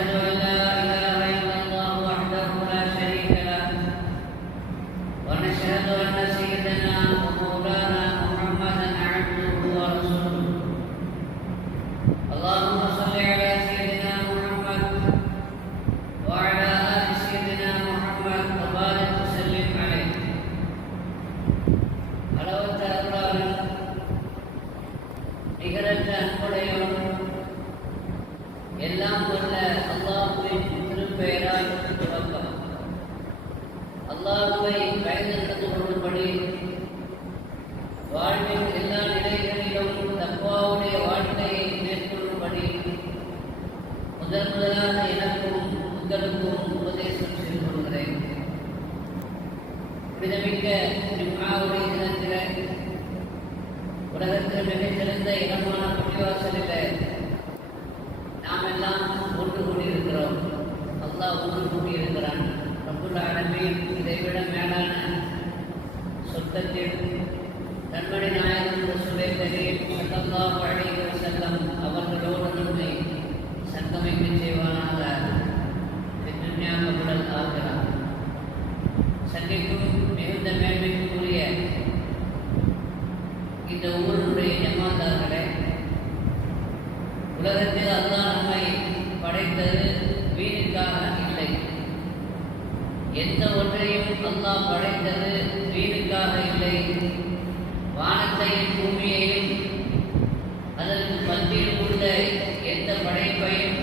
أشهد أن لا விதமிக்க ஜும்மாவுடைய தினத்தில் உலகத்தில் மிகச்சிறந்த இடமான பள்ளிவாசலில் நாம் எல்லாம் ஒன்று கூடியிருக்கிறோம். அல்லாஹ் ஒன்று கூடியிருக்கிறான். ரப்புல் ஆலமீன் இதைவிட மேலான சொத்தத்தில் கண்மணி நாயகம் ரசூலை கரீம் ஸல்லல்லாஹு இந்த ஊருடைய ஏமாந்தார்களே உலகத்தில் அல்லாஹ் நம்மை படைத்தது வீணுக்காக இல்லை. எந்த ஒன்றையும் அல்லாஹ் படைத்தது வீணுக்காக இல்லை. வானத்தையும் பூமியையும் அதற்கு மத்தியில் உள்ள எந்த படைப்பையும்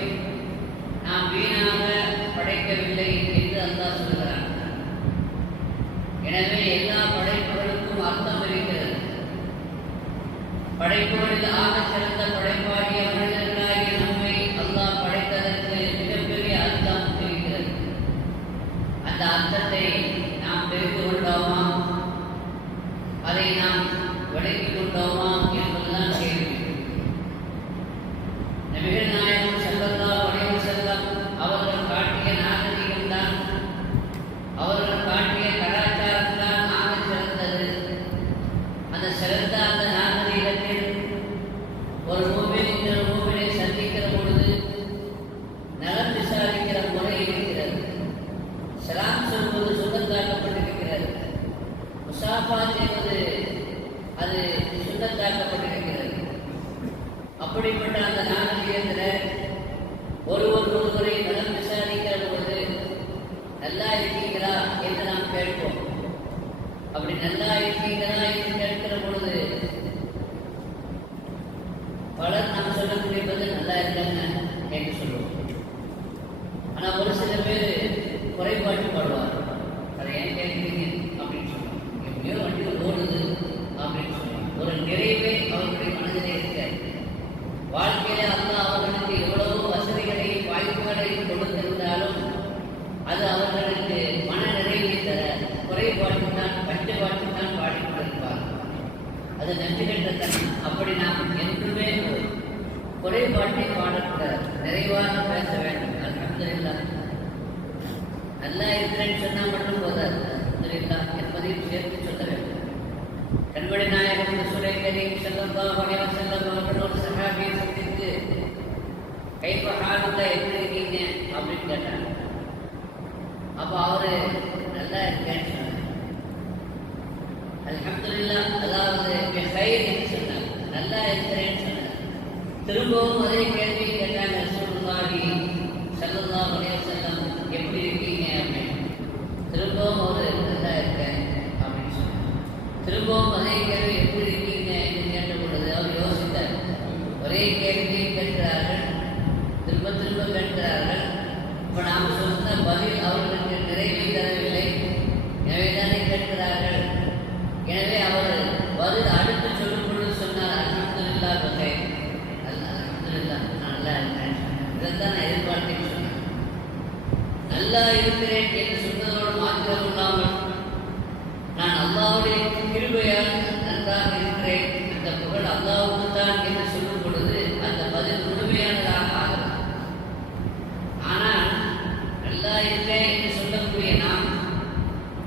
நாம் வீணாக படைக்கவில்லை என்று அல்லாஹ் சொல்கிறான். எனவே எல்லா படைப்புகளுக்கும் அர்த்தம் இருக்கிறது. படைப்புகளில் ஆக சிறந்த படைப்பாகிய மனிதர்களாகிய நம்மை அல்லாஹ் படைத்ததற்கு மிகப்பெரிய அர்த்தம் இருக்கிறது அந்த அர்த்தத்தை நாம் தெரிந்து கொண்டோமா அதை நாம் விளங்கிக் கொண்டோமா என்பதுதான் கேள்வி நபிகள் நாயகம் ஸல்லல்லாஹு அலைஹி வஸல்லம் அவர்கள் காட்டிய நாகரிகம் தான் அவர்கள் காட்டிய கலாச்சாரம் தான் ஆக சிறந்தது அந்த சிறந்த அந்த நாகரிகத்தில் ஒரு மூவின் இன்னொரு மூவினை சந்திக்கிற பொழுது நலம் விசாரிக்கிற முறை இருக்கிறது சலாம் சொல்வது சுண்ணத்தாக்கப்பட்டிருக்கிறது முசாஃபா செய்வது அது சுண்ணத்தாக்கப்பட்டிருக்கிறது அப்படிப்பட்ட அந்த நாகரிகத்தில் ஒருவர் ஒருவரை நலம் விசாரிக்கிற பொழுது நல்லா இருக்கீங்களா என்று நாம் கேட்போம். அப்படி நல்லா இருக்கீங்களா என்று கேட்கிற பொழுது பலர் நாம் சொல்லக்கூடிய நல்லா இருக்காங்க என்று சொல்லுவோம். ஆனா ஒரு சில பேர் குறைபாட்டு படுவார் அதை ஏன் கேட்குறீங்க அப்படின்னு சொல்லுவோம் எப்படியோ வண்டியில் ஓடுது அப்படின்னு சொல்லுவோம் ஒரு நிறைவே அவர்களுடைய மனதிலே இருக்காது வாழ்க்கையில அல்லாஹ் அவர்களுக்கு எவ்வளவு வசதிகளையும் வாய்ப்புகளையும் கொடுத்திருந்தாலும் அது அவர்களுக்கு மன நிறைவை தர குறைபாட்டு தான் பஞ்சபாட்டு தான் பாடிக்கொண்டிருப்பார் அது நன்றி கெட்ட தன்மை. அப்படி நாம் என்றுமே குறைபாட்டை பாடக்கூடாது நிறைவாக பேச வேண்டும். அல்ஹம்துலில்லாஹ் நல்லா இருக்கிறேன்னு சொன்னால் மட்டும் போதாது. அல்ஹம்துலில்லாஹ் என்பதையும் சேர்த்து சொல்ல வேண்டும். கண்மணி நாயகம் சுரை கரீம் செல்லம்பா அலைஹி செல்லம்பா அவர்கள் ஒரு சஹாபியை சந்தித்து கைப்ப ஹாலுல்லா எப்படி இருக்கீங்க? அப்படின்னு கேட்டாங்க. அப்போ அவரு நல்லா இருக்கேன்னு பிஹைர் என்று நல்லா இருக்கிறேன்னு சொன்னார் திரும்பவும் அதே கேள்வி கேட்டாங்க ரசூலுல்லாஹி ஸல்லல்லாஹு அலைஹி செல்லம் எப்படி இருக்கீங்க? அப்படின்னு. திரும்பவும் ஒரு நல்லா இருக்கேன் அப்படின்னு சொன்னாங்க. திரும்பவும் அதே கேள்வி எப்படி இருக்கீங்க? என்று கேட்ட பொழுது அவர் யோசித்தார். ஒரே கேள்வியை கேட்கிறார்கள். திரும்ப திரும்ப கேட்கிறார்கள். இப்போ நாம் சொன்ன பதில் அவர்களுக்கு நிறைவே தரவில்லை. எனவே தானே கேட்கிறார்கள். எனவே அவர் பதில் அடுத்த சொல்லும் பொழுது சொன்னார் அல்ஹம்துலில்லா வகை அல்ஹம்துலில்லா நான் நல்லா இருக்கேன் இதைத்தான் நான் எதிர்பார்த்தேன்னு சொன்னேன் நல்லா இருக்கிறேன் என்று சொன்னதோடு மாற்றம் இல்லாமல் நான் அல்லாவுடைய கிருபையால் நன்றாக இருக்கிறேன். அந்த புகழ் அல்லா